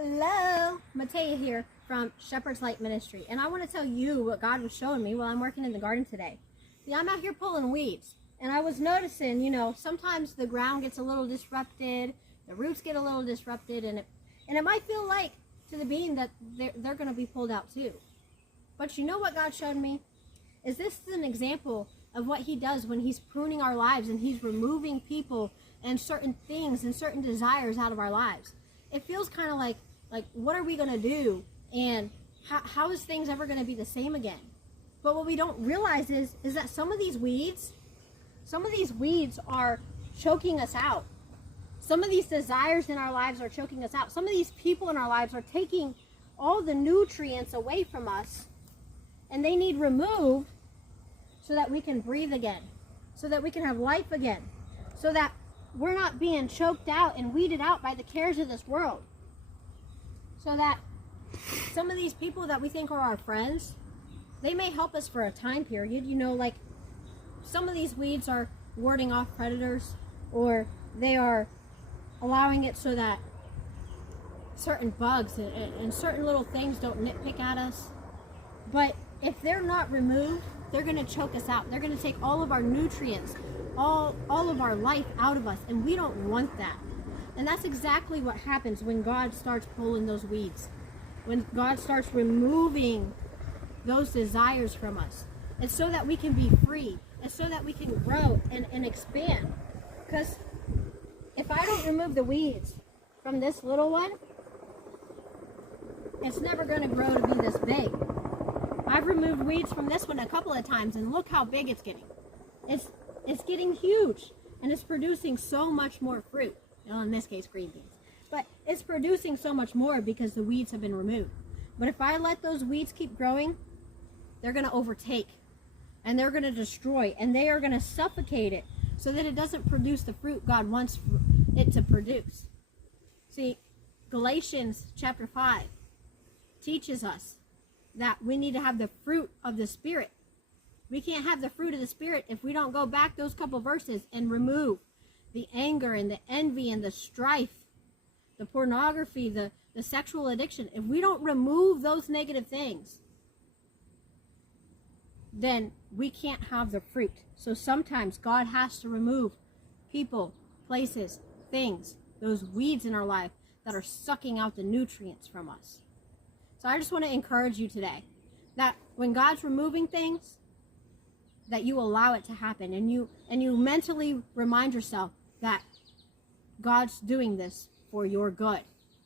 Hello, Matea here from Shepherdslight Ministry, and I want to tell you what God was showing me while I'm working in the garden today. See, I'm out here pulling weeds, and I was noticing, sometimes the ground gets a little disrupted, the roots get a little disrupted, and it might feel like to the being that they're going to be pulled out too. But you know what God showed me? This is an example of what He does when He's pruning our lives and He's removing people and certain things and certain desires out of our lives. It feels kind of like what are we going to do, and how is things ever going to be the same again? But what we don't realize is that some of these weeds are choking us out. Some of these desires in our lives are choking us out. Some of these people in our lives are taking all the nutrients away from us, and they need removed so that we can breathe again, so that we can have life again, so that we're not being choked out and weeded out by the cares of this world. So that some of these people that we think are our friends, they may help us for a time period. Like some of these weeds are warding off predators, or they are allowing it so that certain bugs and certain little things don't nitpick at us. But if they're not removed, they're going to choke us out. They're going to take all of our nutrients, all of our life out of us, and we don't want that. And that's exactly what happens when God starts pulling those weeds, when God starts removing those desires from us. It's so that we can be free. It's so that we can grow and expand. Because if I don't remove the weeds from this little one, it's never going to grow to be this big. I've removed weeds from this one a couple of times, and look how big it's getting. It's getting huge, and it's producing so much more fruit. Well, in this case, green beans. But it's producing so much more because the weeds have been removed. But if I let those weeds keep growing, they're going to overtake, and they're going to destroy, and they are going to suffocate it so that it doesn't produce the fruit God wants it to produce. See, Galatians chapter 5 teaches us that we need to have the fruit of the Spirit. We can't have the fruit of the Spirit if we don't go back those couple verses and remove the anger and the envy and the strife, the pornography, the sexual addiction. If we don't remove those negative things, then we can't have the fruit. So sometimes God has to remove people, places, things, those weeds in our life that are sucking out the nutrients from us. So I just want to encourage you today that when God's removing things, that you allow it to happen, and you mentally remind yourself that God's doing this for your good.